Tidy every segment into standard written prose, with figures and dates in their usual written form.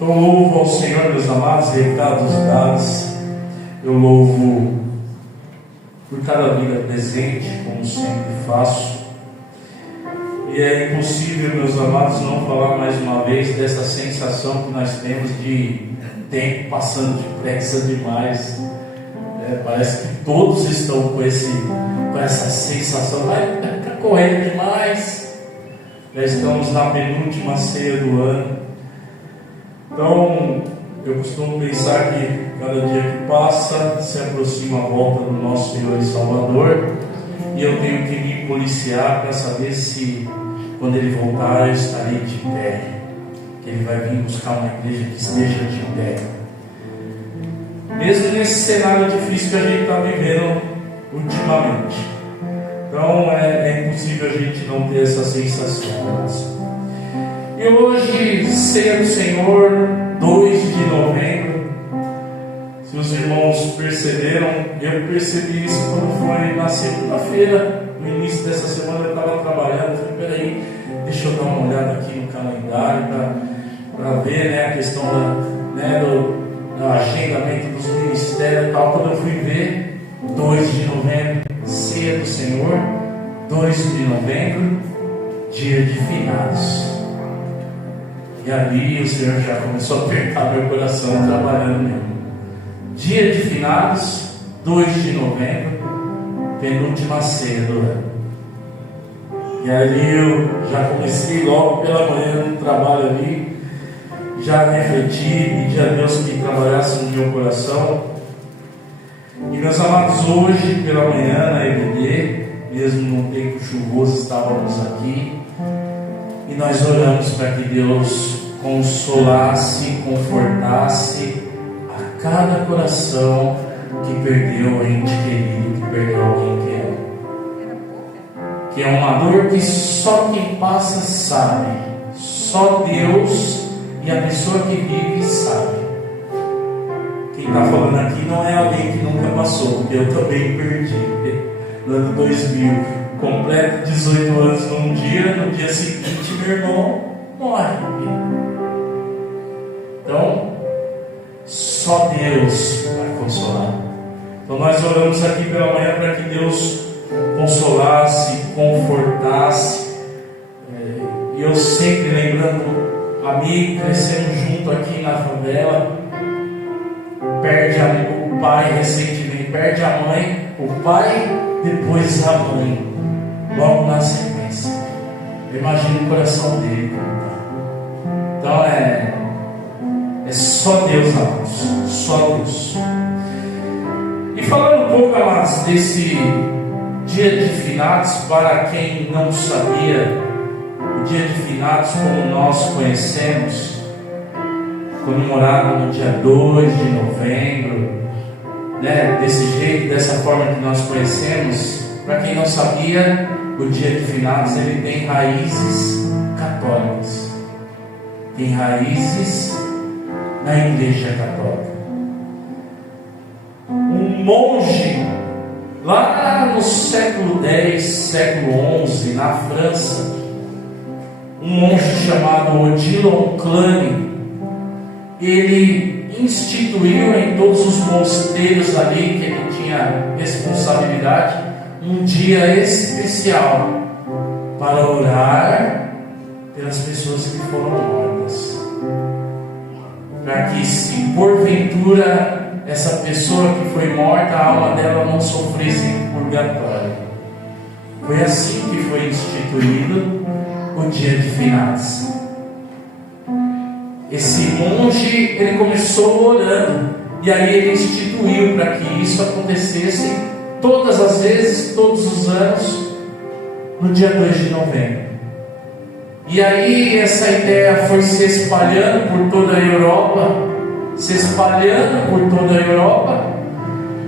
Então louvo ao Senhor, meus amados, recados dados. Eu louvo por cada vida presente, como sempre faço. E é impossível, meus amados, não falar mais uma vez dessa sensação que nós temos de tempo passando depressa demais. Parece que todos estão com essa sensação, está correndo demais. Já estamos na penúltima ceia do ano. Então, eu costumo pensar que cada dia que passa se aproxima a volta do nosso Senhor e Salvador, e eu tenho que me policiar para saber se, quando Ele voltar, eu estarei de pé, que Ele vai vir buscar uma igreja que esteja de pé. Mesmo nesse cenário difícil que a gente está vivendo ultimamente. Então é impossível a gente não ter essa sensação. E hoje, ceia do Senhor, 2 de novembro. Se os irmãos perceberam, eu percebi isso quando foi na segunda-feira, no início dessa semana. Eu estava trabalhando, falei, peraí, deixa eu dar uma olhada aqui no calendário para ver, a questão do agendamento dos ministérios e tal. Quando eu fui ver, 2 de novembro, ceia do Senhor, 2 de novembro, dia de finados. E ali o Senhor já começou a apertar meu coração trabalhando mesmo. Dia de finados, 2 de novembro, penúltima ceia do ano. E ali eu já comecei logo pela manhã no trabalho ali, já refleti, pedi a Deus que trabalhasse no meu coração. E meus amados, hoje pela manhã na EBD, mesmo num tempo chuvoso, estávamos aqui e nós oramos para que Deus consolasse, confortasse a cada coração que perdeu um ente querido, que perdeu alguém que é uma dor que só quem passa sabe, só Deus e a pessoa que vive sabe. Quem está falando aqui não é alguém que nunca passou, porque eu também perdi. No ano 2000, completo 18 anos num dia, no dia seguinte meu irmão morre. Então, só Deus vai consolar. Então nós oramos aqui pela manhã para que Deus consolasse, confortasse. E eu sempre lembrando, amigo, crescemos junto aqui na favela, perde o pai recentemente, perde a mãe, o pai, depois a mãe, logo na sequência. Imagina o coração dele. Então é só Deus, amados, só Deus. E falando um pouco, amados, desse dia de finados, para quem não sabia, o dia de finados, como nós conhecemos, comemorado no dia 2 de novembro, desse jeito, dessa forma que nós conhecemos. Para quem não sabia, o dia de finados ele tem raízes católicas, tem raízes na Igreja Católica. Um monge lá no século X, século XI, na França, um monge chamado Odilon Cluny, ele instituiu em todos os mosteiros ali que ele tinha responsabilidade um dia especial para orar pelas pessoas que foram mortas, para que, se porventura essa pessoa que foi morta, a alma dela não sofresse purgatório. Foi assim que foi instituído o dia de finados. Esse monge, ele começou orando, e aí ele instituiu para que isso acontecesse todas as vezes, todos os anos, no dia 2 de novembro. E aí essa ideia foi se espalhando por toda a Europa,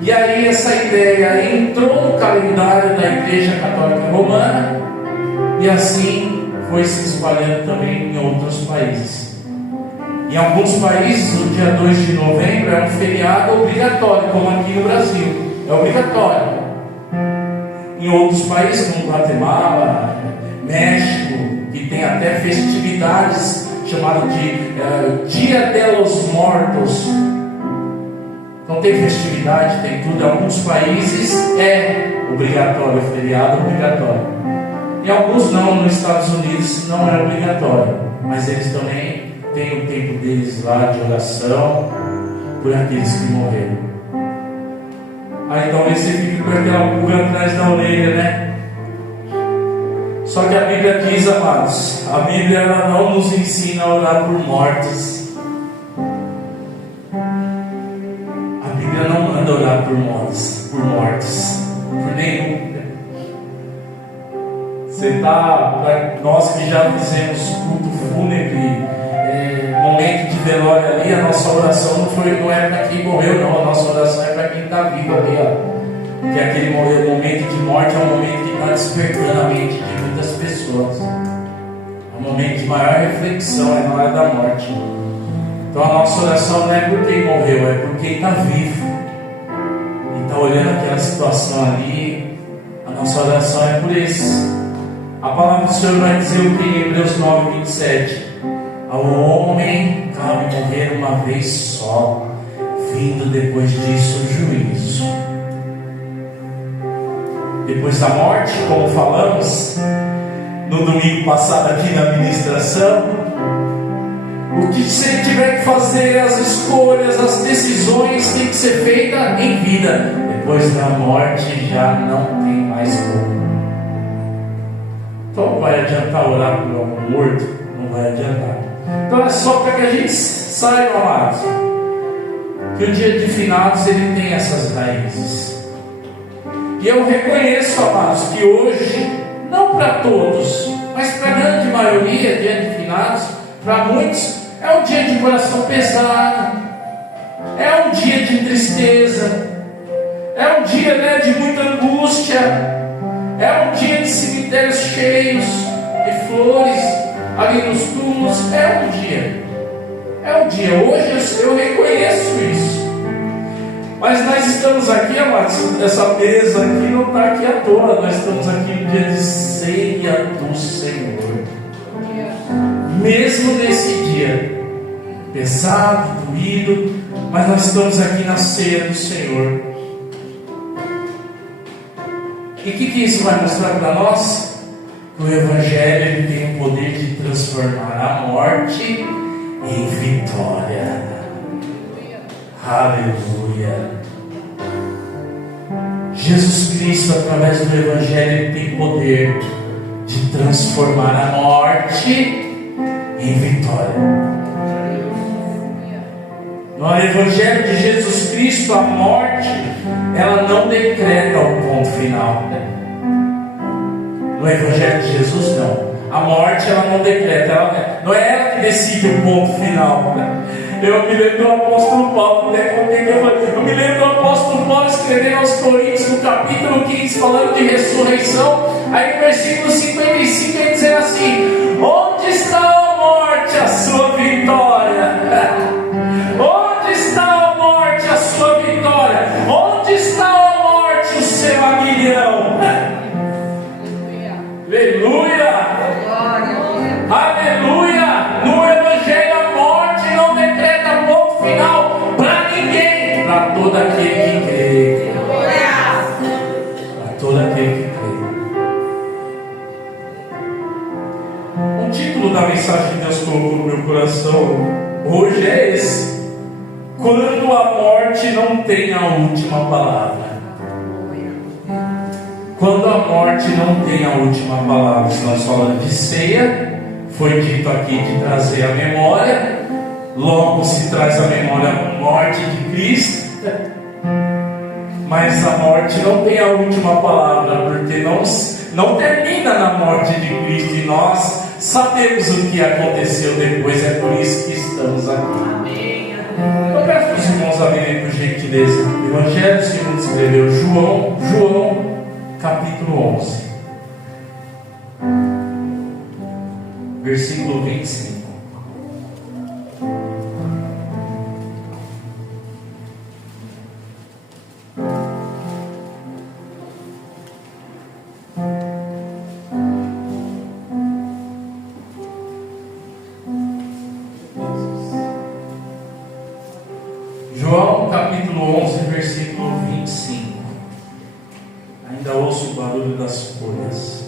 e aí essa ideia entrou no calendário da Igreja Católica Romana, e assim foi se espalhando também em outros países. Em alguns países, o dia 2 de novembro é um feriado obrigatório, como aqui no Brasil, é obrigatório. Em outros países, como Guatemala, México, que tem até festividades chamadas de Dia de tem festividade, tem tudo. Em alguns países é obrigatório, feriado obrigatório. Em alguns não, nos Estados Unidos não é obrigatório, mas eles também têm o tempo deles lá de oração por aqueles que morreram. Aí talvez você fique com aquela pulga atrás da orelha, né? Só que a Bíblia diz, amados, a Bíblia ela não nos ensina a orar por mortos. A Bíblia não manda orar por mortos, por nenhum. Para nós que já fizemos culto fúnebre, momento de velório ali, a nossa oração não é para quem morreu, não. A nossa oração é para quem está vivo ali, ó. Porque aquele momento de morte é um momento que está despertando a mente de muitas pessoas. É um momento de maior reflexão, é na hora da morte. Então a nossa oração não é por quem morreu, é por quem está vivo e está olhando aquela situação ali. A nossa oração é por isso. A palavra do Senhor vai dizer o que em Hebreus 9:27: ao homem cabe morrer uma vez só, vindo depois disso o juízo. Depois da morte, como falamos no domingo passado aqui na ministração, o que você tiver que fazer, as escolhas, as decisões tem que ser feita em vida. Depois da morte já não tem mais como. Então não vai adiantar orar por algum morto, não vai adiantar. Então é só para que a gente saiba, amados, que o dia de finados ele tem essas raízes. E eu reconheço, amados, que hoje, não para todos, mas para a grande maioria, dia de finados, para muitos, é um dia de coração pesado, é um dia de tristeza, é um dia, né, de muita angústia, é um dia de cemitérios cheios de flores ali nos túmulos, é um dia. Hoje eu reconheço isso. Mas nós estamos aqui, amados, essa mesa aqui não está aqui à toa. Nós estamos aqui no dia de ceia do Senhor. Mesmo nesse dia pesado, doído, mas nós estamos aqui na ceia do Senhor. E o que isso vai mostrar para nós? Que o Evangelho ele tem o poder de transformar a morte em vitória. Aleluia. Jesus Cristo, através do Evangelho, ele tem poder de transformar a morte em vitória. No Evangelho de Jesus Cristo, a morte ela não decreta o ponto final. No Evangelho de Jesus, não. A morte ela não decreta, não é ela que decide o ponto final. Eu me lembro do apóstolo Paulo, eu me lembro do apóstolo Paulo escrevendo aos Coríntios, no capítulo 15, falando de ressurreição. Aí no versículo 55 ele diz assim: onde está a morte, a sua vitória? Onde está a morte, a sua vitória? Onde está a morte, o seu aguilhão? Aleluia! Aleluia! No Evangelho a morte não decreta ponto final para ninguém, para todo aquele que crê. Para todo aquele que crê. O título da mensagem que Deus colocou no meu coração hoje é esse: quando a morte não tem a última palavra. Quando a morte não tem a última palavra. Nós falamos de ceia, foi dito aqui de trazer a memória, logo se traz a memória a morte de Cristo, mas a morte não tem a última palavra, porque não termina na morte de Cristo, e nós sabemos o que aconteceu depois, é por isso que estamos aqui. Eu peço para os irmãos abrirem por gentileza o Evangelho segundo escreveu João capítulo 11, versículo 25. João capítulo 11, versículo 25. Ainda ouço o barulho das folhas.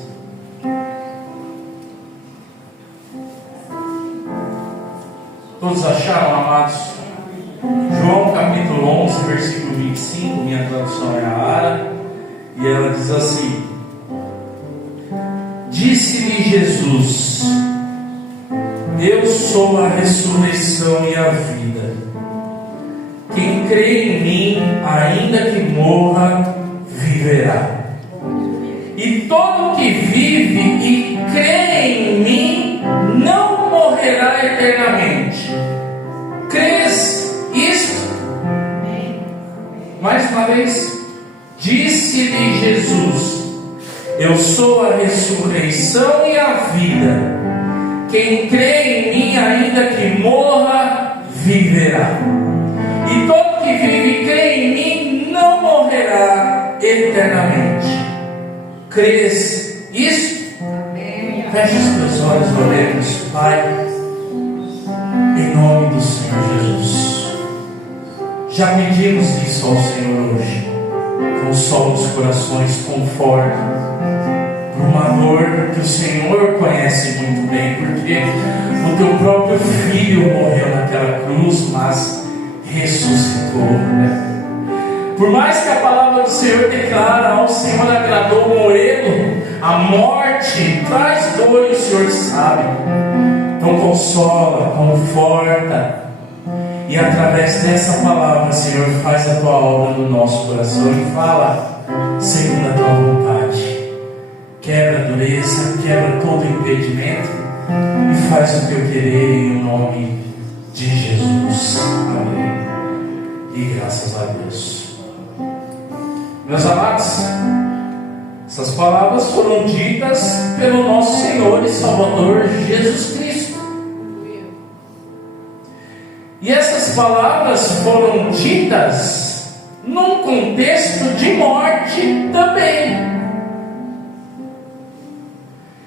Todos acharam, amados? João capítulo 11, versículo 25, minha tradução é a Ara, e ela diz assim: Disse-lhe Jesus: Eu sou a ressurreição e a vida. Quem crê em mim, ainda que morra, viverá. E todo que vive e crê em mim não morrerá eternamente. Crês isto? Mais uma vez, disse-lhe Jesus: Eu sou a ressurreição e a vida. Quem crê em mim, ainda que morra, viverá. E todo que vive e crê em mim não morrerá eternamente. Crês isto? Feche os teus olhos, oremos, Pai, em nome do Senhor Jesus. Já pedimos isso ao Senhor hoje. Consola os corações, conforta por uma dor que o Senhor conhece muito bem, porque o teu próprio Filho morreu naquela cruz, mas ressuscitou, né? Por mais que a palavra do Senhor declara: ao Senhor agradou morrê-lo, a morte traz dor e o Senhor sabe. Então consola, conforta, e através dessa palavra, Senhor, faz a tua obra no nosso coração e fala segundo a tua vontade. Quebra a dureza, quebra todo impedimento e faz o teu querer em nome de Jesus. Amém. E graças a Deus. Meus amados, essas palavras foram ditas pelo nosso Senhor e Salvador Jesus Cristo. E essas palavras foram ditas num contexto de morte também.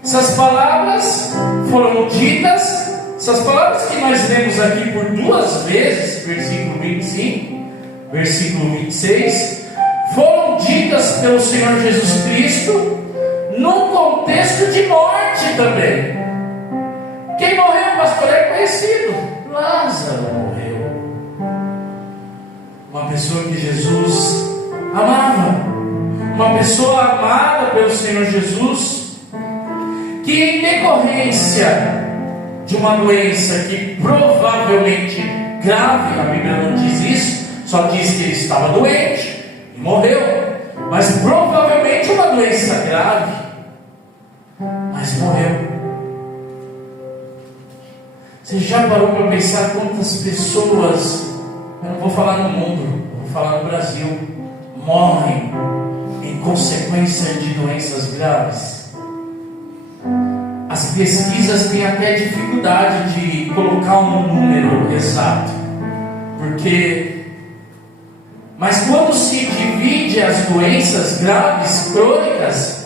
Essas palavras foram ditas, essas palavras que nós lemos aqui por duas vezes, versículo 25, versículo 26, foram ditas pelo Senhor Jesus Cristo num contexto de morte também. Quem morreu, pastor, é conhecido. Lázaro morreu. Uma pessoa que Jesus amava, uma pessoa amada pelo Senhor Jesus, que em decorrência de uma doença que provavelmente grave, a Bíblia não diz isso, só diz que ele estava doente e morreu, mas provavelmente uma doença grave, mas morreu. Você já parou para pensar quantas pessoas, eu não vou falar no mundo, vou falar no Brasil, morrem em consequência de doenças graves? As pesquisas têm até dificuldade de colocar um número exato, mas quando se divide as doenças graves, crônicas,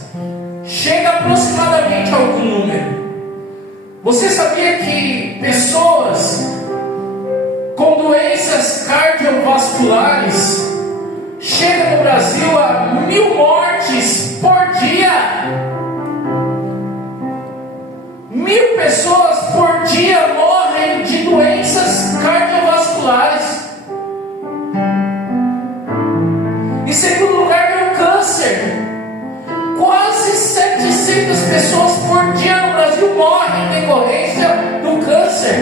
chega aproximadamente a algum número. Você sabia que pessoas com doenças cardiovasculares chegam no Brasil a 1.000 mortes por dia? 1.000 pessoas por dia morrem de doenças cardiovasculares. Em segundo lugar, vem o câncer. Quase 700 pessoas por dia no Brasil morrem em decorrência do câncer.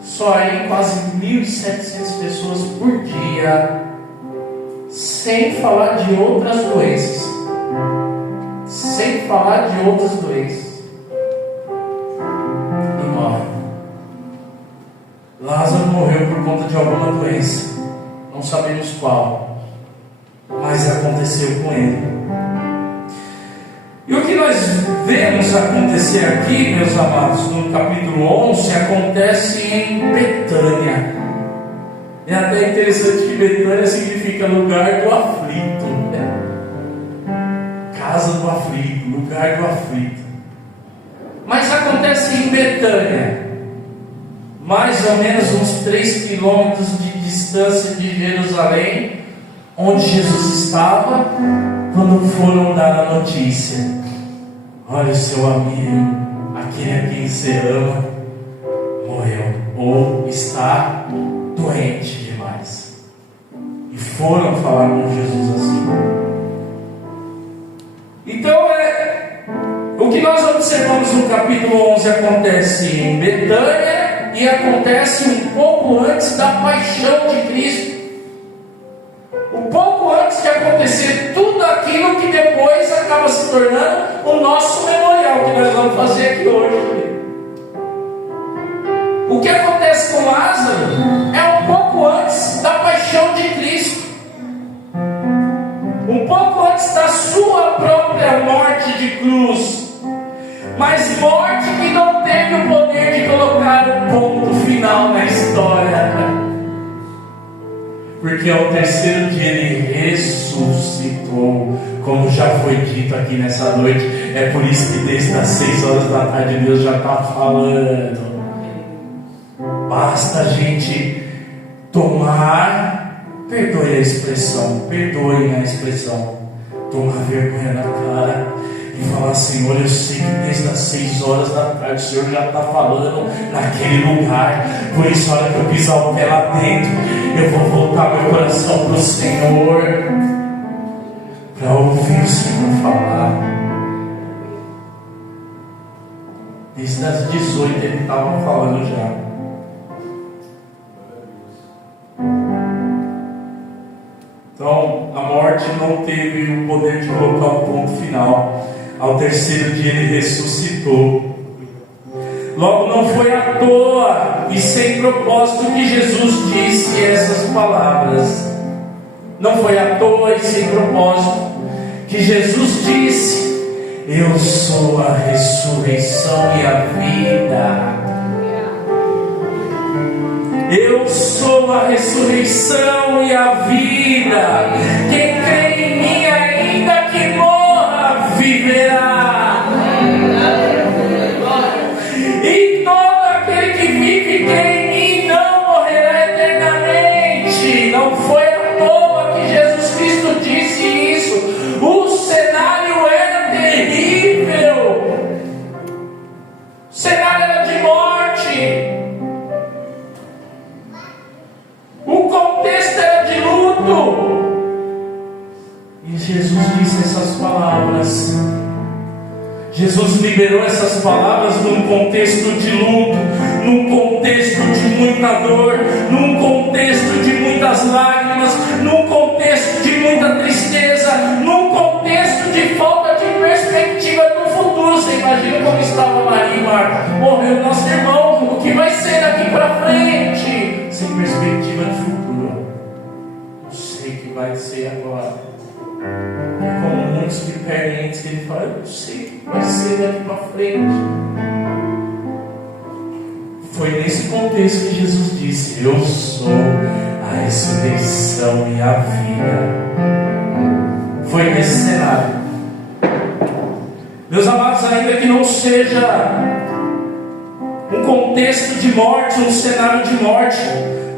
Só aí quase 1.700 pessoas por dia, sem falar de outras doenças. Sem falar de outras doenças. E morre. Lázaro morreu por conta de alguma doença, não sabemos qual, mas aconteceu com ele. E o que nós vemos acontecer aqui, meus amados, no capítulo 11, acontece em Betânia. É até interessante que Betânia significa lugar do aflito, né? Casa do aflito, lugar do aflito. Mas acontece em Betânia. mais ou menos uns 3 quilômetros de distância de Jerusalém, onde Jesus estava, quando foram dar a notícia: olha, o seu amigo, aquele a quem você ama, morreu, ou está doente demais. E foram falar com Jesus assim. Então o que nós observamos no capítulo 11 acontece em Betânia e acontece um pouco antes da paixão de Cristo. Um pouco antes de acontecer tudo aquilo que depois acaba se tornando o nosso memorial, que nós vamos fazer aqui hoje. O que acontece com Lázaro é um pouco antes da paixão de Cristo, um pouco antes da sua própria morte de cruz, mas morte que não teve o poder de colocar um ponto final na história, porque ao terceiro dia ele ressuscitou, como já foi dito aqui nessa noite. É por isso que desde as 6 horas da tarde Deus já está falando. Basta a gente tomar, perdoem a expressão, tomar vergonha na cara e falar: Senhor, eu sei que desde as 6 horas da tarde o Senhor já está falando naquele lugar, por isso a hora que eu pisar o pé lá dentro, eu vou voltar meu coração para o Senhor, para ouvir o Senhor falar. Desde as 18 ele estava falando já. Então, a morte não teve o poder de colocar um ponto final. Ao terceiro dia ele ressuscitou. Logo, não foi à toa e sem propósito que Jesus disse essas palavras. Não foi à toa e sem propósito que Jesus disse: eu sou a ressurreição e a vida. Eu sou a ressurreição e a vida. Quem crê em mim, ainda que morra, viverá. E todo aquele que vive e crê em mim não morrerá eternamente. Não foi à toa que Jesus Cristo disse isso. O cenário era terrível. O cenário era de morte. O contexto era de luto. E Jesus disse essas palavras. Jesus liberou essas palavras num contexto de luto, num contexto de muita dor, num contexto de muitas lágrimas, num contexto de muita tristeza, num contexto de falta de perspectiva no futuro. Você imagina como estava Maria e Marta? Morreu nosso irmão, o que vai ser daqui para frente? Sem perspectiva de futuro. Não sei o que vai ser agora. É como muitos que perdem antes, que ele fala: eu não sei o que vai ser daqui para frente. Foi nesse contexto que Jesus disse: eu sou a ressurreição e a vida. Foi nesse cenário. Meus amados, ainda que não seja um contexto de morte, um cenário de morte,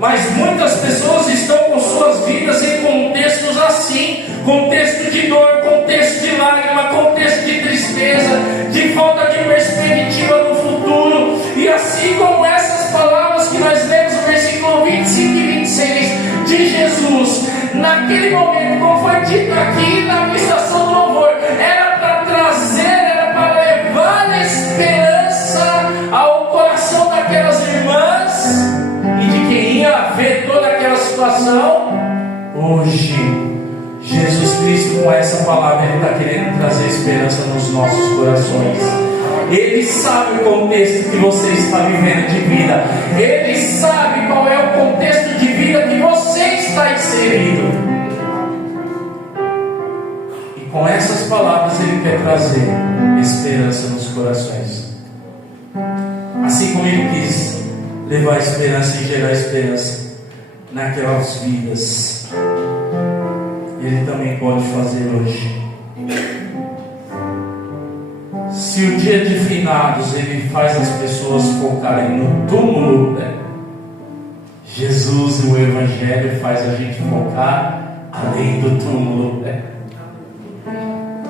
mas muitas pessoas estão com suas vidas em contextos assim, contexto de dor, contexto de lágrima, contexto de tristeza, de falta de perspectiva no futuro. E assim como essas palavras que nós lemos no versículo 25 e 26 de Jesus, naquele momento, como foi dito aqui na ministração do louvor, era para trazer, era para levar a esperança ao coração daquelas irmãs e de quem ia ver toda aquela situação. Hoje, Jesus Cristo, com essa palavra, Ele está querendo trazer esperança nos nossos corações. Ele sabe o contexto que você está vivendo de vida. Ele sabe qual é o contexto de vida que você está inserido. E com essas palavras Ele quer trazer esperança nos corações. Assim como Ele quis levar esperança e gerar esperança naquelas vidas, Ele também pode fazer hoje. Se o dia de finados Ele faz as pessoas focarem no túmulo, Jesus e o Evangelho faz a gente focar além do túmulo,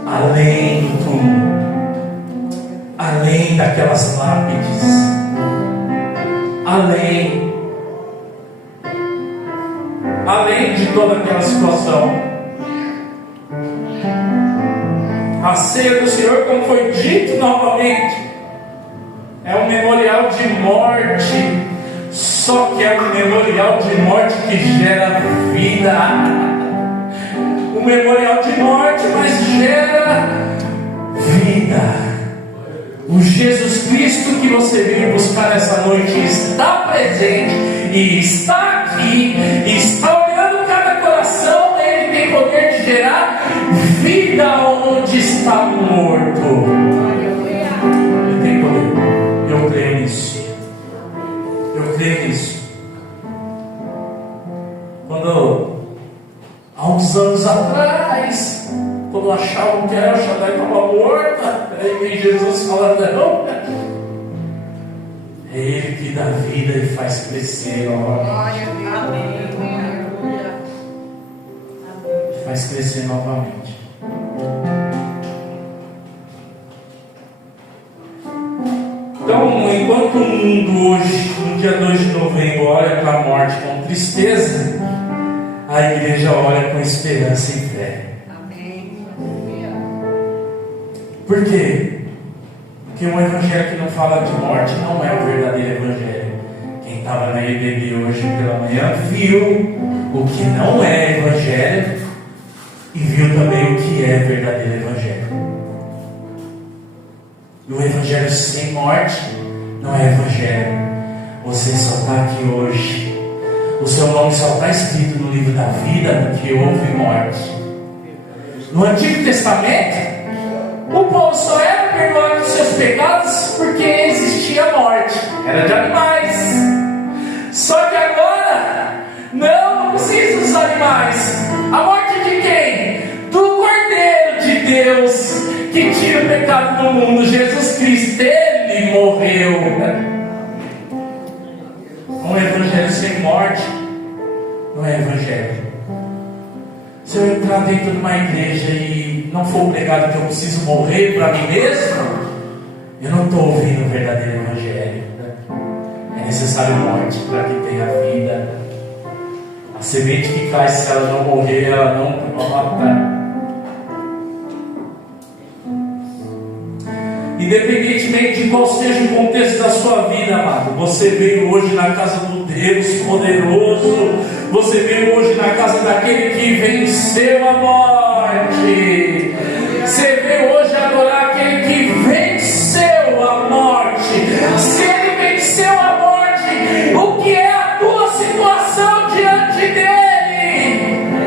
além do túmulo, além daquelas lápides, além de toda aquela situação. A ceia do Senhor, como foi dito novamente, é um memorial de morte, só que é um memorial de morte que gera vida. Um memorial de morte, mas gera vida. O Jesus Cristo que você veio buscar essa noite está presente e está aqui, e está olhando cada coração. Ele tem poder de gerar vida onde está morto. Ele tem poder. Eu creio nisso. Eu creio nisso. Quando há uns anos atrás, quando achavam que a Shaddai estava morta, aí vem Jesus falando: não, é Ele que dá vida e faz crescer novamente. Faz crescer novamente. Então, enquanto o mundo hoje, no dia 2 de novembro, olha para a morte com tristeza, a igreja olha com esperança e fé. Amém. Por quê? Porque um evangelho que não fala de morte não é o verdadeiro evangelho. Quem estava na IBB hoje pela manhã viu o que não é evangelho e viu também o que é verdadeiro evangelho. E o evangelho sem morte não é evangelho. Você só está aqui hoje. O seu nome só está escrito no livro da vida porque houve morte. No Antigo Testamento, o povo só era perdoado dos seus pecados porque existia morte. Era de animais. Só que agora, não precisa dos animais. A morte de quem? Do Cordeiro de Deus, que tira o pecado do mundo. Jesus Cristo, Ele morreu. Um evangelho sem morte não é evangelho. Se eu entrar dentro de uma igreja e não for pregado que eu preciso morrer para mim mesmo, eu não estou ouvindo o verdadeiro evangelho. É necessário morte para que tenha vida. A semente que cai, se ela não morrer, ela não vai matar. Independentemente de qual seja o contexto da sua vida, amado, você veio hoje na casa do Deus poderoso, você veio hoje na casa daquele que venceu a morte, você veio hoje adorar aquele que venceu a morte. Se ele venceu a morte, o que é a tua situação diante dele?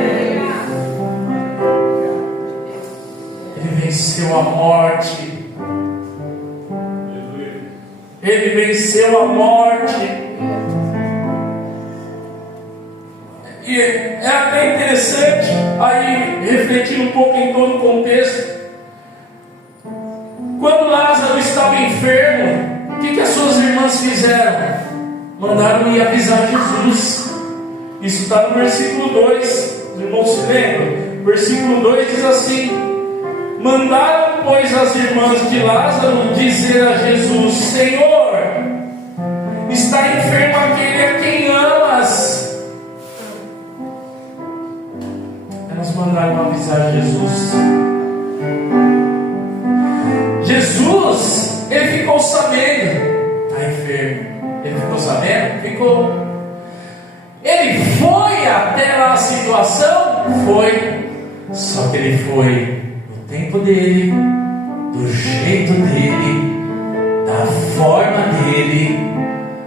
Ele venceu a morte. Ele venceu a morte. E é até interessante, aí refletindo um pouco em todo o contexto. Quando Lázaro estava enfermo, o que as suas irmãs fizeram? Mandaram ir avisar Jesus. Isso está no versículo 2. Os irmãos se lembram? Versículo 2 diz assim: mandaram, pois, as irmãs de Lázaro dizer a Jesus: Senhor, está enfermo aquele a quem amas. Elas mandaram avisar Jesus. Jesus, ele ficou sabendo, está enfermo. Ele ficou sabendo? Ficou. Ele foi até lá a situação? Foi. Só que ele foi no tempo dele, do jeito dele, da forma dele,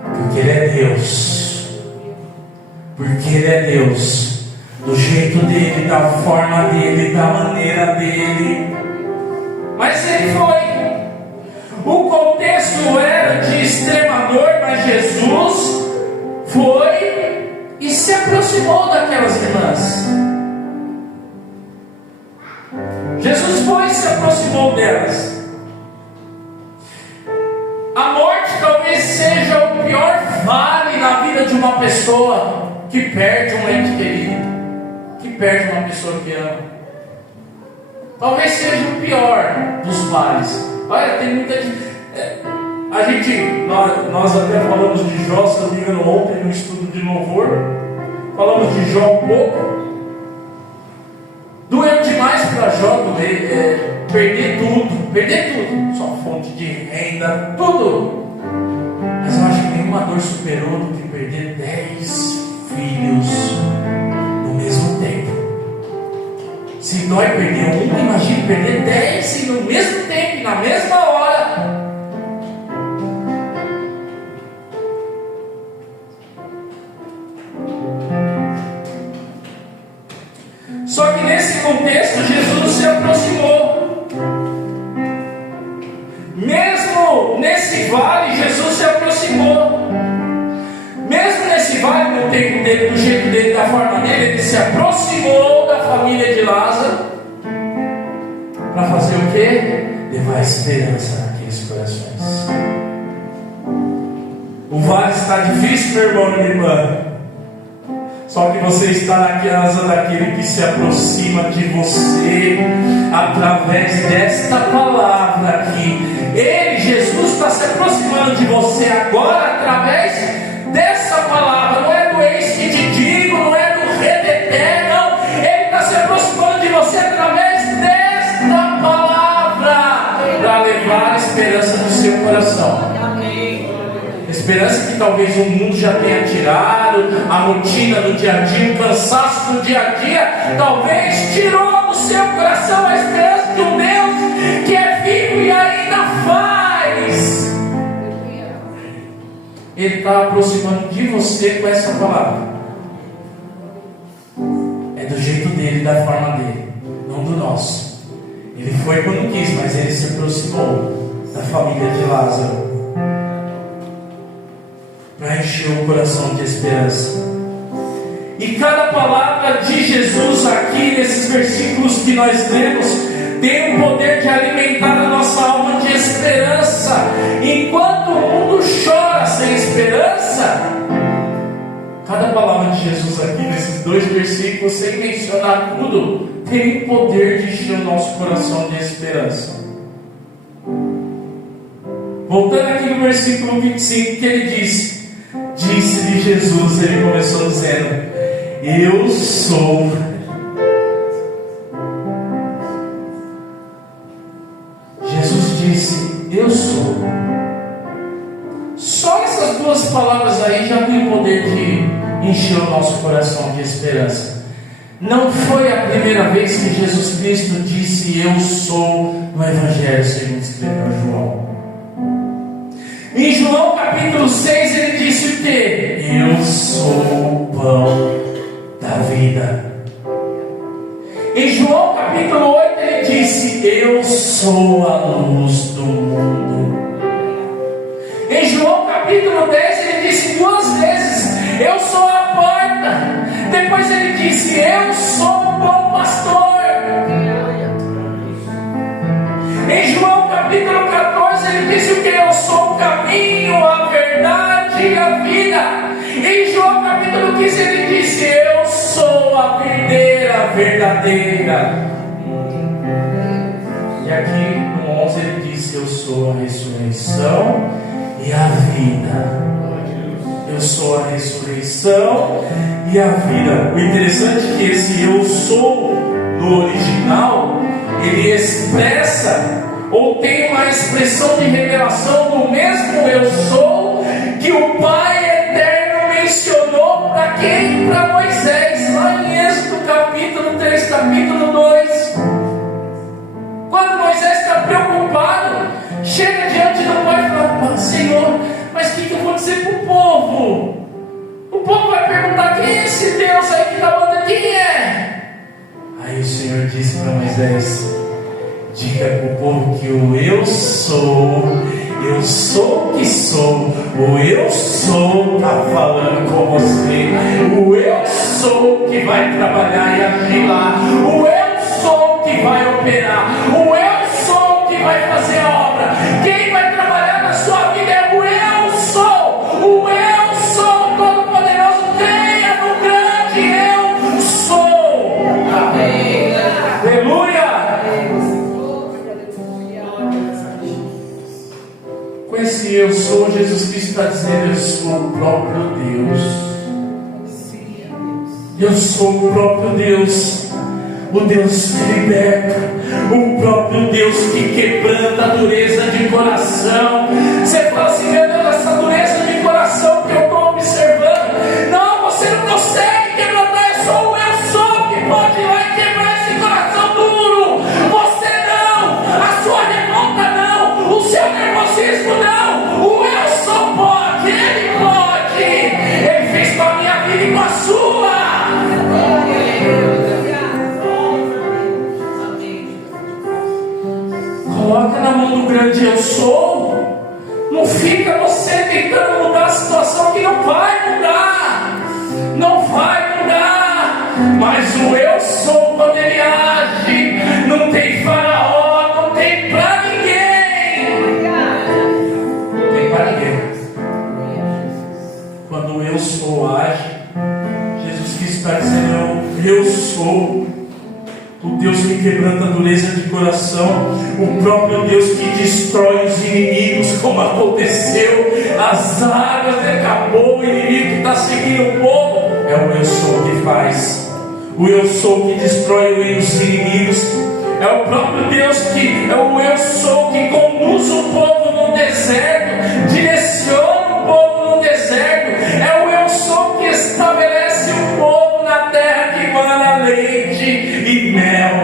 porque ele é Deus. Porque ele é Deus. Do jeito dele, da forma dele, da maneira dele. Mas ele foi. O contexto era de extrema dor, mas Jesus foi e se aproximou daquelas irmãs. Jesus foi e se aproximou delas. A morte talvez seja o pior vale na vida de uma pessoa que perde um ente querido, que perde uma pessoa que ama. Talvez seja o pior dos vales. Olha, tem muita gente. Nós até falamos de Jó, se não me engano, ontem no estudo de louvor. Falamos de Jó um pouco. Doeu demais para Jó perder tudo, sua fonte de renda, tudo. Mas eu acho que nenhuma dor superou do que perder 10 filhos no mesmo tempo. Se dói perder um, imagine perder 10 e no mesmo tempo, na mesma hora. Só que nesse contexto, Jesus se aproximou. Mesmo nesse vale, Jesus se aproximou. Mesmo nesse vale, no tempo dele, do jeito dele, da forma dele, ele se aproximou da família de Lázaro. Para fazer o quê? Levar esperança naqueles corações. O vale está difícil, meu irmão e minha irmã. Só que você está na casa daquele que se aproxima de você através desta palavra aqui. Ele, Jesus, está se aproximando de você agora através dessa palavra. Não é do eis que te digo, não é do redeté, não. Ele está se aproximando de você através desta palavra para levar a esperança no seu coração. Esperança que talvez o mundo já tenha tirado, a rotina do dia a dia, o cansaço do dia a dia, talvez tirou do seu coração a esperança de um Deus que é vivo e ainda faz. Ele está aproximando de você com essa palavra. É do jeito dele, da forma dele, não do nosso. Ele foi quando quis, mas ele se aproximou da família de Lázaro para encher o coração de esperança. E cada palavra de Jesus aqui nesses versículos que nós lemos tem o poder de alimentar a nossa alma de esperança. Enquanto o mundo chora sem esperança, cada palavra de Jesus aqui nesses 2 versículos, sem mencionar tudo, tem o poder de encher o nosso coração de esperança. Voltando aqui no versículo 25, que ele disse-lhe Jesus, ele começou dizendo: eu sou. Jesus disse: eu sou. Só essas 2 palavras aí já tem o poder de encher o nosso coração de esperança. Não foi a primeira vez que Jesus Cristo disse eu sou no Evangelho segundo escreveu João. Em João capítulo 6 ele disse o quê? Eu sou o pão da vida. Em João capítulo 8 ele disse eu sou a luz do mundo. Em João capítulo 10 ele disse 2 vezes eu sou a porta. Depois ele disse eu sou o bom pastor. Em João capítulo 14 ele disse o que? Eu sou o caminho, a verdade e a vida. Em João capítulo 15 ele disse eu sou a videira verdadeira. E aqui no 11 ele disse eu sou a ressurreição e a vida. Eu sou a ressurreição e a vida. O interessante é que esse eu sou no original, ele expressa ou tem uma expressão de revelação do mesmo eu sou que o Pai eterno mencionou para quem? Para Moisés, lá em Êxodo capítulo 3, capítulo 2. Quando Moisés está preocupado, chega diante do Pai e fala: Senhor, mas o que eu vou dizer para o povo? O povo vai perguntar: quem é esse Deus aí que está mandando? Quem é? Aí o Senhor disse para Moisés: diga para o povo que o eu sou que sou, o eu sou está falando com você, o eu sou que vai trabalhar e agir lá, o eu sou que vai operar, o eu sou que vai fazer a obra. Quem vai trabalhar na sua vida é o eu sou está dizendo: eu sou o próprio Deus. Eu sou o próprio Deus, o Deus que liberta, o próprio Deus que quebranta a dureza de coração. Você fala assim: meu Deus, essa dureza de coração que eu estou observando, não, você não consegue quebrantar, é só o eu sou que pode ir lá e quebrar esse coração duro. Você não, a sua revolta não, o seu nervosismo não, o eu sou pode, ele fez com a minha vida e com a sua. Coloca na mão do grande eu sou. Não fica você tentando mudar a situação que não vai mudar. Não vai mudar. Mas o eu sou, quando ele age, não tem faraó, não tem pra ninguém. Não tem pra ninguém. Quando o eu sou age, Jesus Cristo está dizendo: eu sou o Deus que quebranta a dureza de coração, o próprio Deus que destrói os inimigos, como aconteceu, as águas, acabou o inimigo que está seguindo o povo. É o eu sou que faz, o eu sou que destrói os inimigos. É o próprio Deus que, é o eu sou que conduz o povo no deserto, direciona o povo no deserto. É o eu sou que estabelece o povo na terra que mana leite e mel.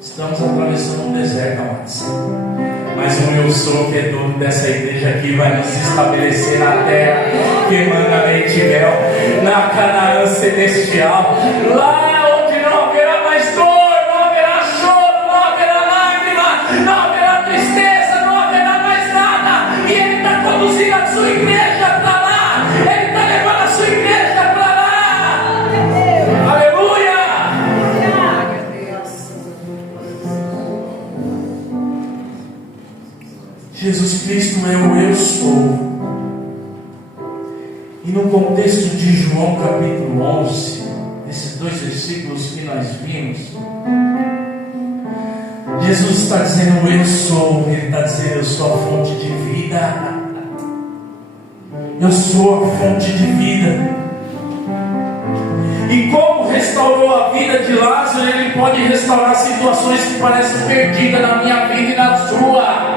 Estamos atravessando um deserto, amados. Mas o eu sou que é dono dessa igreja aqui vai nos estabelecer na terra que mana leite e mel, na Canaã celestial, lá onde não haverá mais dor, não haverá choro, não haverá lágrima, não haverá tristeza, não haverá mais nada. E Ele está conduzindo a sua igreja para lá, Ele está levando a sua igreja para lá. Aleluia! Jesus Cristo é o eu sou. E no contexto de João capítulo 11, esses dois versículos que nós vimos, Jesus está dizendo eu sou. Ele está dizendo: eu sou a fonte de vida. Eu sou a fonte de vida. E como restaurou a vida de Lázaro, Ele pode restaurar situações que parecem perdidas na minha vida e na sua.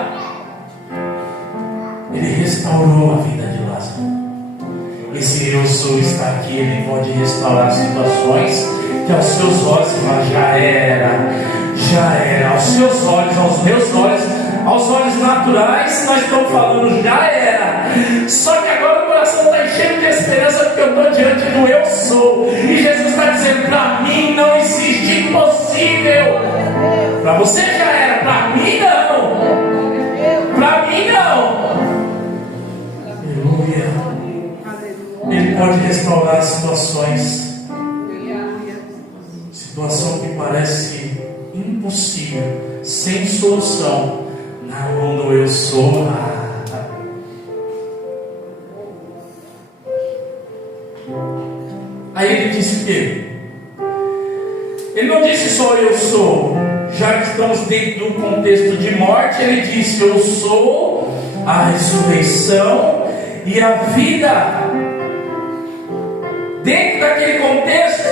Ele restaurou a vida de Lázaro. Esse eu sou está aqui. Ele pode restaurar situações que aos seus olhos já era, aos seus olhos, aos meus olhos, aos olhos naturais, nós estamos falando já era. Só que agora o coração está enchendo de esperança, porque eu estou diante do eu sou. E Jesus está dizendo: para mim não existe impossível. Para você já era, para mim não. Para mim não. Aleluia. Ele pode restaurar situações, situação que parece impossível, sem solução, na mão do eu sou. Aí ele disse o quê? Ele não disse só eu sou. Já que estamos dentro do contexto de morte, ele disse: eu sou a ressurreição e a vida. Dentro daquele contexto,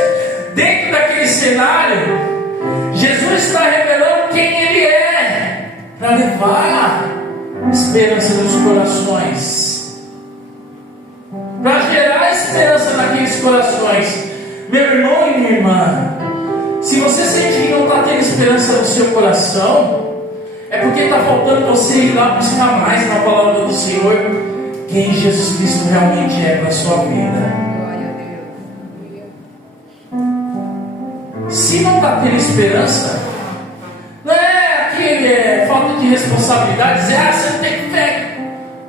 dentro daquele cenário, Jesus está revelando quem Ele é, para levar esperança nos corações, para gerar esperança naqueles corações. Meu irmão e minha irmã, se você sente que não está tendo esperança no seu coração, é porque está faltando você ir lá buscar mais na palavra do Senhor quem Jesus Cristo realmente é para a sua vida. Se não está tendo esperança, não é aquele falta de responsabilidade, dizer: você não tem fé.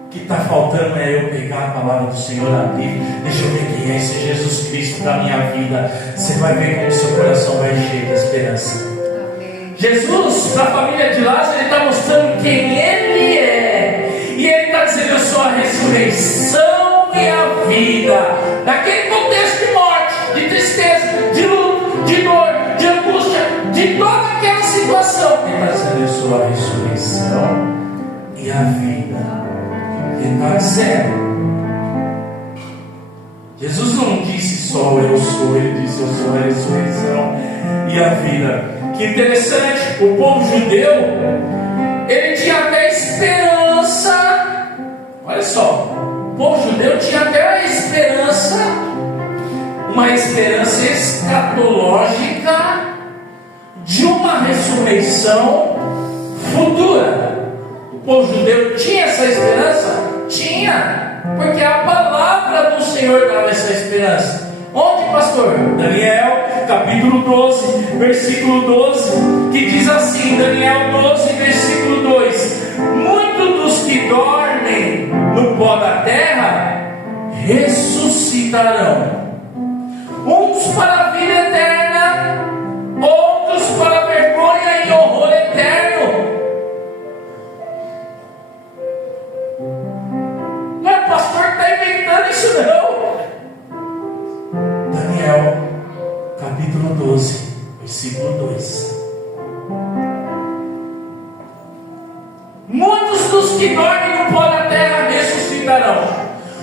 O que está faltando é eu pegar a palavra do Senhor na Bíblia. Deixa eu ver quem é esse Jesus Cristo para a minha vida. Você vai ver como o seu coração vai encher de esperança. Jesus, para a família de Lázaro, Ele está mostrando quem Ele é. E Ele está dizendo: eu sou a ressurreição e a vida. Naquele contexto de morte, de tristeza, de luto, de dor, de angústia, de toda aquela situação, Ele está dizendo: eu sou a ressurreição e e a vida. Ele está dizendo. Jesus não disse só eu sou, ele disse eu sou a ressurreição e a vida. Que interessante, o povo judeu, ele tinha até esperança. Olha só, o povo judeu tinha até a esperança, uma esperança escatológica de uma ressurreição futura. O povo judeu tinha essa esperança? Tinha, porque a palavra do Senhor dava essa esperança. Onde, pastor? Daniel, capítulo 12, versículo 12, que diz assim, Daniel 12, versículo 2: muitos dos que dormem no pó da terra ressuscitarão, uns para a vida eterna, outros para a vergonha e horror eterno. Não é o pastor que está inventando isso não. Daniel, capítulo 12, versículo 2. Muitos dos que dormem no pó da terra ressuscitarão,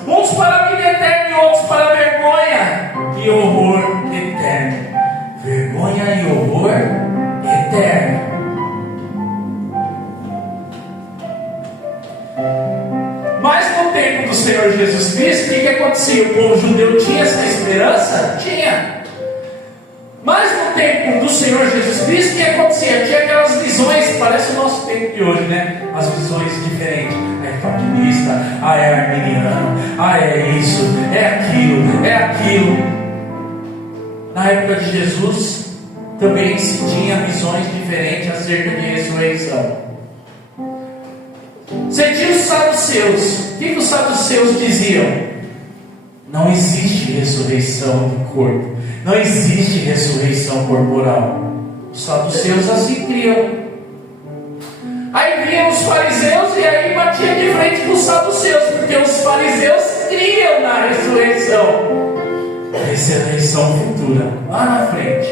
uns para a vida eterna e outros para a vergonha e horror eterno. Vergonha e horror eterno. Mas no tempo do Senhor Jesus Cristo, o que acontecia? O povo judeu tinha essa esperança? Tinha. Mas no tempo do Senhor Jesus Cristo, o que acontecia? Tinha aquelas visões, parece o nosso tempo de hoje, né? As visões diferentes. É calvinista, é arminiano, é isso, é aquilo. Na época de Jesus, também se tinha visões diferentes acerca de ressurreição. Você tinha os saduceus. O que os saduceus diziam? Não existe ressurreição do corpo. Não existe ressurreição corporal. Os saduceus assim criam. Aí vinham os fariseus e aí batia de frente com os saduceus, porque os fariseus criam na ressurreição. A ressurreição futura, lá na frente.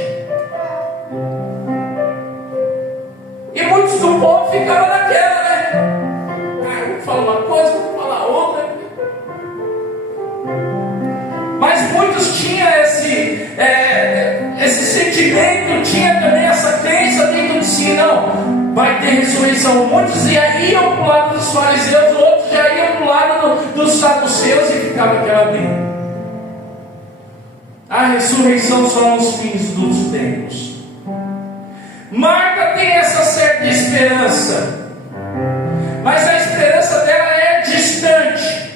E muitos do povo ficavam naquela, né? Um fala uma coisa, outro fala outra. Mas muitos tinham esse sentimento, tinha também essa crença dentro de si, não, vai ter ressurreição. Muitos iam para o lado dos fariseus, outros já iam para o lado dos saduceus e ficava aquela briga. A ressurreição só nos fins dos tempos. Marta tem essa certa esperança, mas a esperança dela é distante.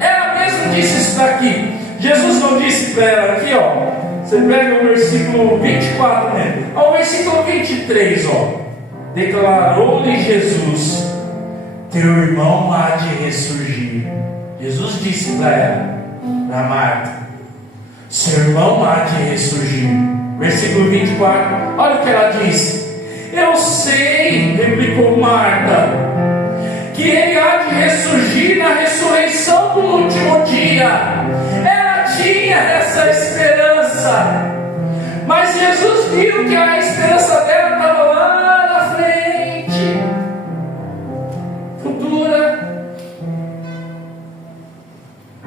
Ela mesma disse isso daqui. Jesus não disse para ela aqui, ó. Você pega o versículo 24, né? Ao versículo 23, ó. Declarou-lhe Jesus: teu irmão há de ressurgir. Jesus disse para ela, para Marta: seu irmão há de ressurgir. Versículo 24, olha o que ela disse. Eu sei, replicou Marta, que ele há de ressurgir na ressurreição do último dia. Ela tinha essa esperança, mas Jesus viu que a esperança dela estava lá na frente, futura,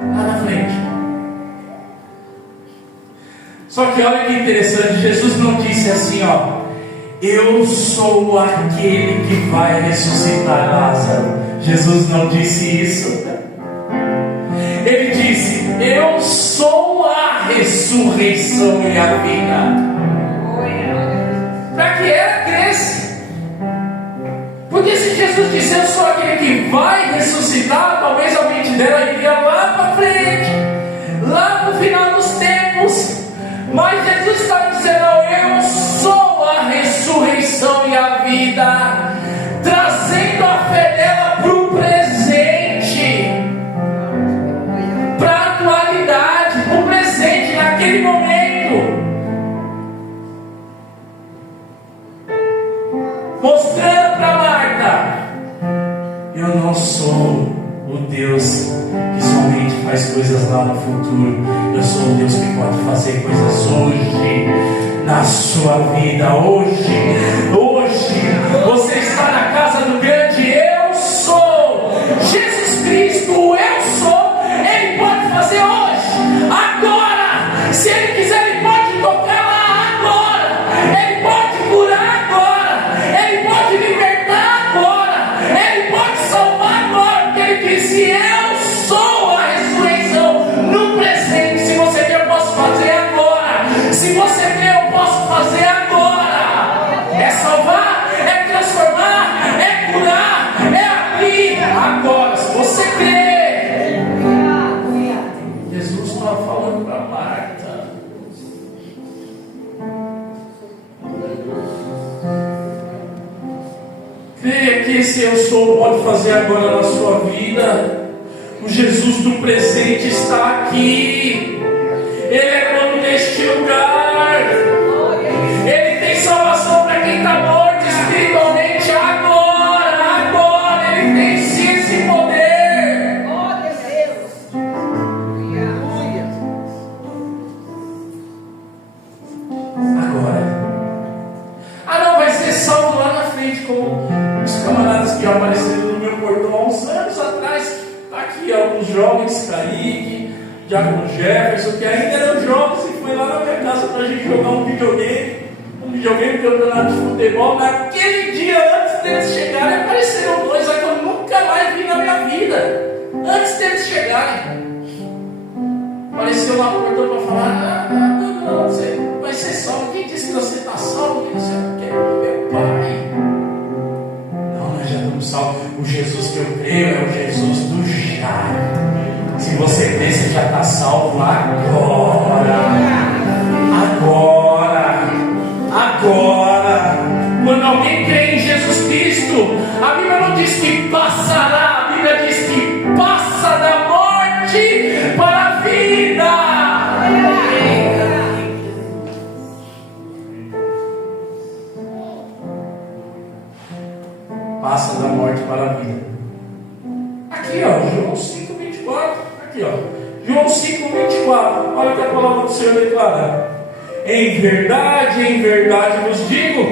lá na frente. Só que olha que interessante, Jesus não disse assim, ó: eu sou aquele que vai ressuscitar Lázaro. Jesus não disse isso. Ele disse: eu sou a ressurreição e a vida. Para que ela cresça. Porque se Jesus disse: eu sou aquele que vai ressuscitar, talvez a mente dela iria lá para frente, lá no final dos tempos. Mas Jesus está dizendo: eu sou a ressurreição e a vida, trazendo a fé dela para o presente, para a atualidade, para o presente, naquele momento, mostrando para Marta: eu não sou o Deus que somente faz coisas lá no futuro. Eu sou o Deus que pode fazer coisas hoje, na sua vida, hoje. Você está na casa do grande esse eu sou pode fazer agora na sua vida. O Jesus do presente está aqui. Ele é dono deste lugar. Ele tem salvação para quem está morto espiritualmente agora. Agora Ele tem sim esse poder. Glória a Deus. Aleluia. Agora. Não, vai ser salvo lá na frente, como os camaradas que apareceram no meu portão há uns anos atrás. Aqui alguns jovens, Kaique, Diácono Jefferson, que ainda eram jovens, e foi lá na minha casa para a gente jogar um videogame, campeonato de futebol. Naquele dia, antes deles chegarem, apareceram dois que eu nunca mais vi na minha vida. Antes deles chegarem, apareceu lá no portão para falar: não, você vai ser salvo. Quem disse que você está salvo? Quem disse que é meu pai? Não, nós já estamos salvos. O Jesus que eu creio é o Jesus do já. Se você crê, você já está salvo agora. Quando alguém crê em Jesus Cristo, a Bíblia não diz que passará, a Bíblia diz que passa da morte para a vida. Passa da morte para a vida. Aqui, João 5:24. Aqui, João 5:24. Olha o que a palavra do Senhor declara: em verdade vos digo,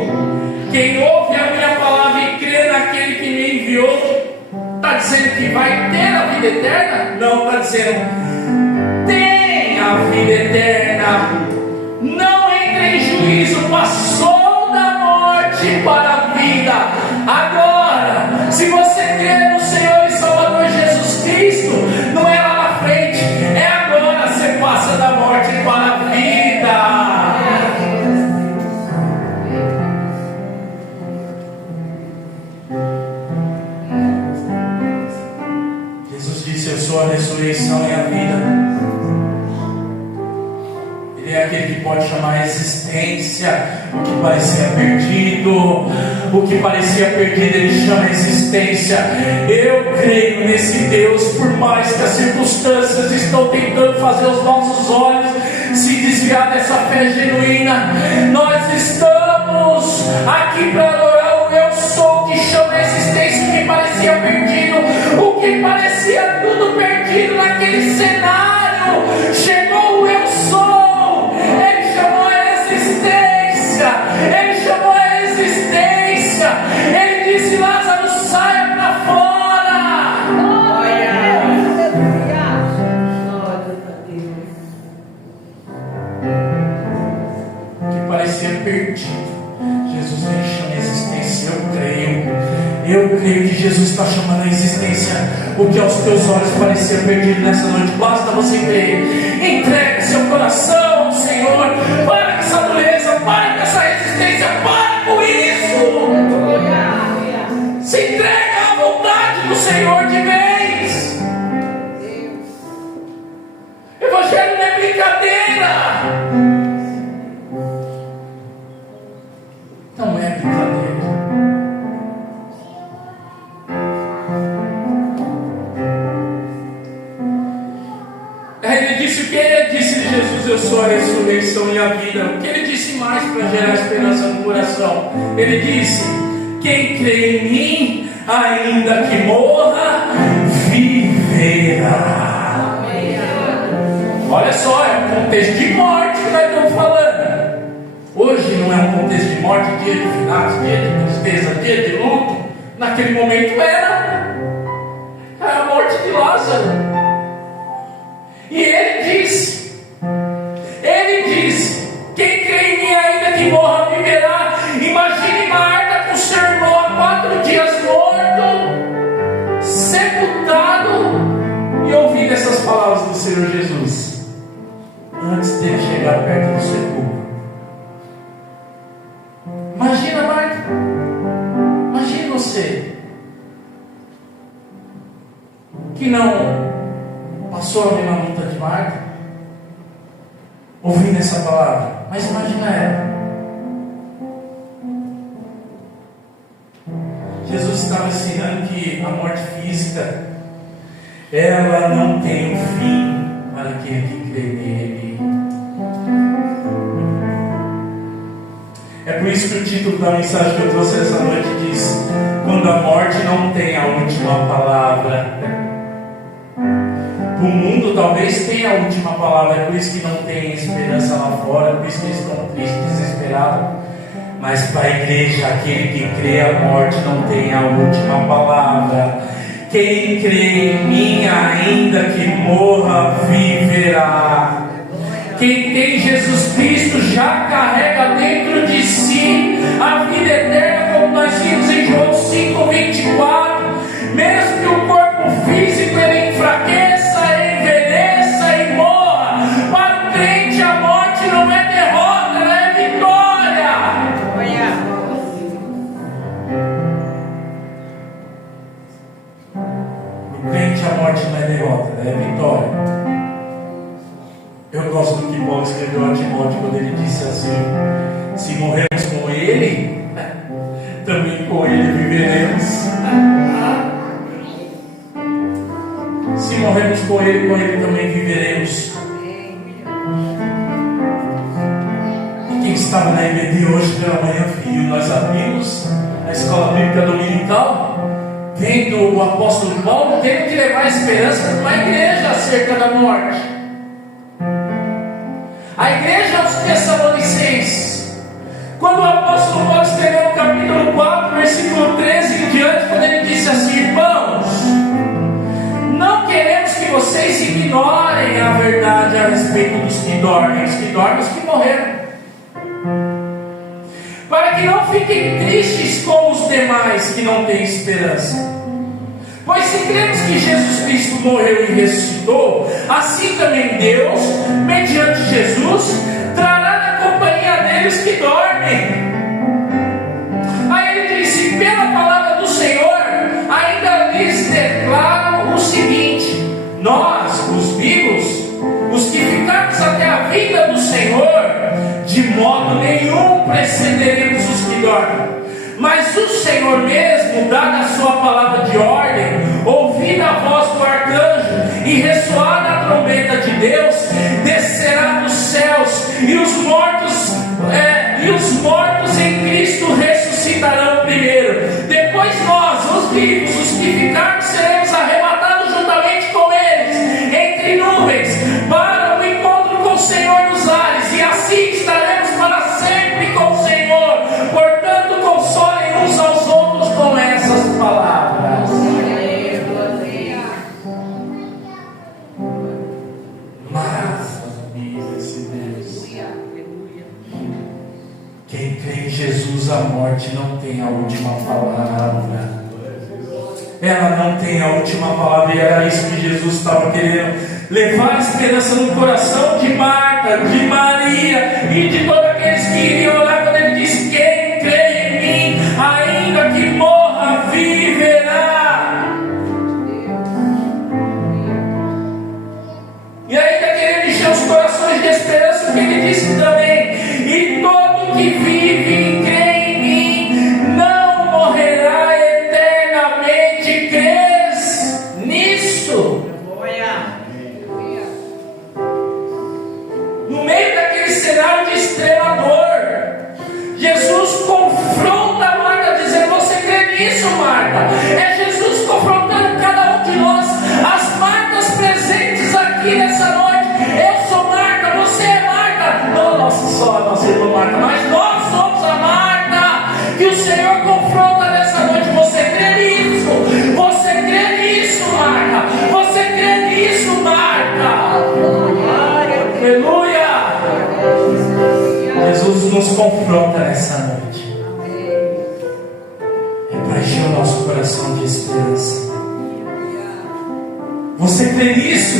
quem ouve a minha palavra e crê naquele que me enviou, está dizendo que vai ter a vida eterna? Não, está dizendo tem a vida eterna, não entra em juízo, passou da morte para a vida. Agora, se você crê no Senhor e Salvador Jesus Cristo, não é lá na frente, é agora. Você passa da morte para a vida. Jesus disse: eu sou a ressurreição e a vida. Ele é aquele que pode chamar a existência o que parecia perdido. O que parecia perdido, Ele chama a existência. Eu creio nesse Deus, por mais que as circunstâncias estão tentando fazer os nossos olhos se desviar dessa fé genuína. Nós estamos aqui para adorar o eu sou, que chama a existência o que parecia perdido, o que parecia tudo perdido naquele cenário. Chegou o eu sou, Ele chamou a existência, Ele chamou a existência. Ele disse: Lázaro, saia para fora. Glória a Deus. Que parecia perdido, Jesus vem chamar a existência. Eu creio que Jesus está chamando a existência o que aos teus olhos parecia perdido nessa noite. Basta você crer. Entregue seu coração ao Senhor. Para com essa dureza, para com essa resistência, para com isso. Se entrega à vontade do Senhor de vez. Evangelho não é brincadeira. Não é brincadeira. Ele disse o que? Ele disse de Jesus: eu sou a ressurreição e a vida. O que ele disse mais para gerar esperança no coração? Ele disse: quem crê em mim, ainda que morra, viverá. Olha só, é um contexto de morte que nós estamos falando. Hoje não é um contexto de morte, dia de finados, dia de tristeza, dia de luto. Naquele momento era a morte de Lázaro. E ele disse, quem crê em mim ainda que morra viverá. Imagine Marta com seu irmão há 4 dias morto, sepultado, e ouvindo essas palavras do Senhor Jesus, antes dele chegar perto do sepulcro. Imagina Marta, imagine você, que não passou a mesma luta de Marta, ouvindo essa palavra, mas imagina ela. Jesus estava ensinando que a morte física, ela não tem um fim para aquele que crê nele. É por isso que o título da mensagem que eu trouxe essa noite diz: quando a morte não tem a última palavra. O mundo talvez tenha a última palavra, é por isso que não tem esperança lá fora, é por isso que eles estão tristes, desesperados. Mas para a igreja, aquele que crê, a morte não tem a última palavra. Quem crê em mim, ainda que morra, viverá. Quem tem Jesus Cristo já carrega dentro de si a vida eterna, como nós vimos em João 5:24. Mesmo que o corpo físico ele enfraqueça, envelheça e morra, para o crente a morte não é derrota, ela é vitória. Para o crente a morte não é derrota, ela é vitória. Eu gosto do que Paulo escreveu a Timóteo quando ele disse assim: se morremos com ele, também com ele viveremos. Se morremos com ele também viveremos. E quem estava na IBD hoje pela manhã viu, nós abrimos a escola bíblica dominical, vendo o apóstolo Paulo tendo que levar a esperança para uma igreja acerca da morte. A igreja aos Tessalonicenses, quando o apóstolo Paulo escreveu no capítulo 4, versículo 13 em diante, quando ele disse assim: irmãos, não queremos que vocês ignorem a verdade a respeito dos que dormem, os que morreram, para que não fiquem tristes como os demais que não têm esperança. Pois se cremos que Jesus Cristo morreu e ressuscitou, assim também Deus, mediante Jesus, trará na companhia deles que dormem. Aí ele disse: pela palavra do Senhor, ainda lhes declaro o seguinte: nós, os vivos, os que ficarmos até a vinda do Senhor, de modo nenhum precederemos os que dormem. Mas o Senhor mesmo, dada a sua palavra de ordem, ouvida a voz do arcanjo e ressoada a trombeta de Deus, descerá dos céus, e os mortos em Cristo ressuscitarão primeiro. Depois nós, os vivos, os que ficarmos, seremos arrebatados juntamente com eles entre nuvens, para o encontro com o Senhor nos ares, e assim estaremos para sempre com o Senhor. Portanto, consolem uns aos outros com essas palavras. Maravilha esse Deus. Quem crê em Jesus, a morte não tem a última palavra. Ela não tem a última palavra, e era isso que Jesus estava querendo levar a esperança no coração de Marta, de Maria e de todos aqueles que iriam lá, quando ele disse: quem crê em mim, ainda que morra, viverá. E ainda querendo encher os corações de esperança, porque ele disse também: e todo que vive e crê em mim não morrerá eternamente. Crês nisso? No meio daquele cenário de extrema dor, Jesus confronta Marta, dizendo: você crê nisso, Marta? É Jesus confrontando cada um de nós, as Martas presentes aqui nessa noite. Eu sou Marta, você é Marta. Não só a nossa irmã Marta, mas nós somos a Marta que o Senhor confronta nessa noite. Você crê nisso? Você crê nisso, Marta? Você crê nisso, Marta? Aleluia! Jesus nos confronta nessa noite. É para encher o nosso coração de esperança. Você crê nisso?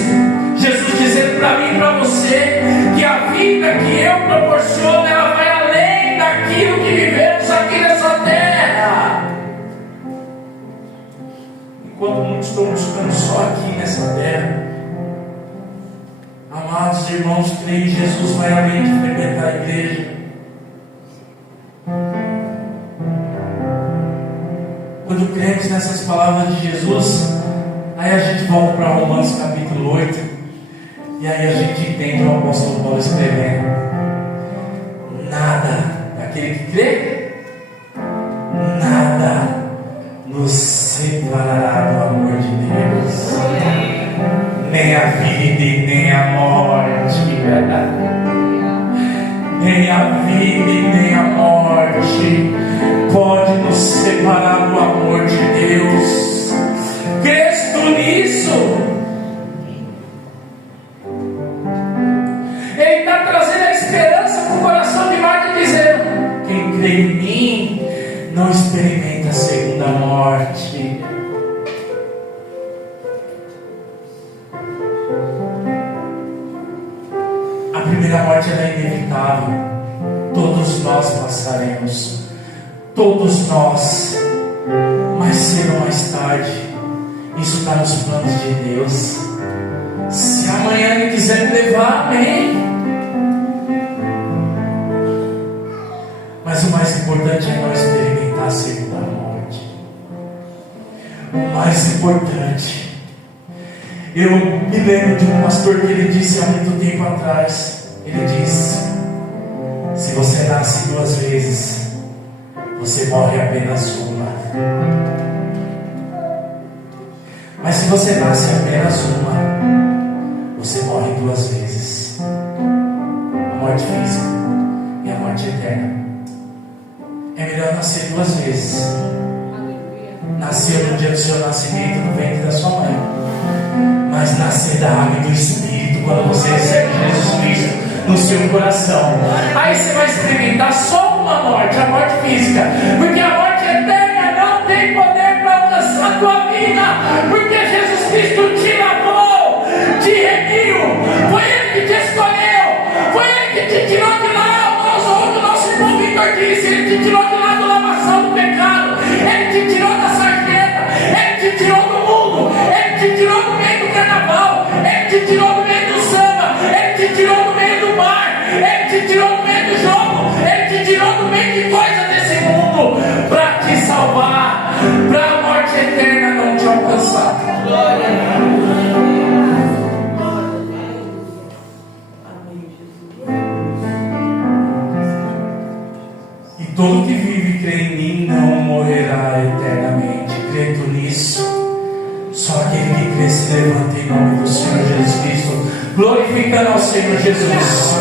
Jesus dizendo para mim e para você que a vida que eu proporciono, ela vai além daquilo que vivemos aqui nessa terra. Enquanto muitos estão buscando só aqui nessa terra, amados irmãos, creem em Jesus, vai além de frequentar a igreja. Quando cremos nessas palavras de Jesus, aí a gente volta para Romanos capítulo 8, e aí a gente entende o apóstolo Paulo escrevendo: nada, daquele que crê, nada nos separará do amor de Deus, nem a vida e nem a morte, nem a vida e nem a morte pode nos separar do amor de Deus. Crês tu nisso? Ele está trazendo a esperança para o coração de Marta, dizendo: quem crê em mim não experimenta a segunda morte. A primeira morte ela é inevitável. Todos nós passaremos. Todos nós. Mais cedo ou mais tarde. Isso está nos planos de Deus. Se amanhã Ele quiser me levar, amém. Mas o mais importante é não experimentar a segunda morte. O mais importante. Eu me lembro de um pastor que ele disse há muito tempo atrás. Ele disse: se você nasce 2 vezes, você morre apenas uma. Mas se você nasce apenas uma, você morre 2 vezes. A morte física e a morte eterna. É melhor nascer 2 vezes. Nascer no dia do seu nascimento no ventre da sua mãe, mas nascer da água e do Espírito quando você recebe Jesus Cristo no seu coração. Aí você vai experimentar só uma morte, a morte física, porque a morte eterna não tem poder para alcançar a tua vida, porque Jesus Cristo te lavou, te remiu, foi Ele que te escolheu, foi Ele que te tirou de lá. O nosso irmão Victor disse: Ele te tirou de lá da lavação do pecado, Ele te tirou da sarjeta, Ele te tirou do mundo, Ele te tirou do meio do carnaval, Ele te tirou do meio do samba, Ele te tirou do meio do mar, Ele te tirou do meio do jogo, Ele te tirou do meio de coisa desse mundo, para te salvar, para a morte eterna não te alcançar. Glória a Deus. E todo que vive e crê em mim não morrerá eternamente. Crê tu nisso? Só aquele que crê se levanta em nome do Senhor Jesus Cristo, glorificando ao Senhor Jesus,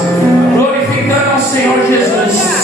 glorificando ao Senhor Jesus.